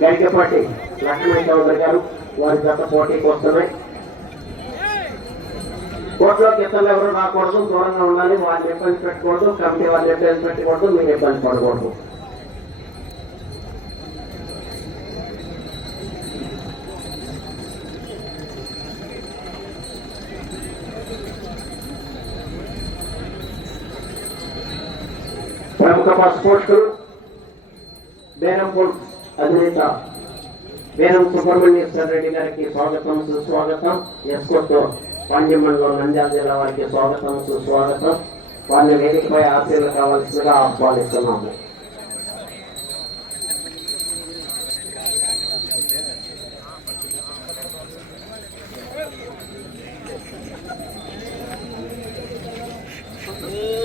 గరికపాటి లక్ష్మణ్ చౌదరి గారు వారి గత పోటీకి వస్తున్నాయి కోర్టులో ఇతరులు ఎవరు రాకూడదు దూరంగా ఉండాలి వాళ్ళని ఇబ్బంది పెట్టకూడదు కమిటీ వాళ్ళని ఇబ్బంది పెట్టకూడదు మీరు ఇబ్బంది పడకూడదు. ప్రముఖ పసుపోషకులు బేరంపూర్ అధినేత వేరం సుబ్రహ్మణ్యేశ్వర రెడ్డి గారికి స్వాగతం సుస్వాగతం ఎస్కొట్టు పాండ్యమండలం నంద్యాల జిల్లా వారికి స్వాగతం సుస్వాగతం వారిని వేదికపై ఆశీర్లు కావాల్సిందిగా ఆహ్వానిస్తున్నాము Yeah.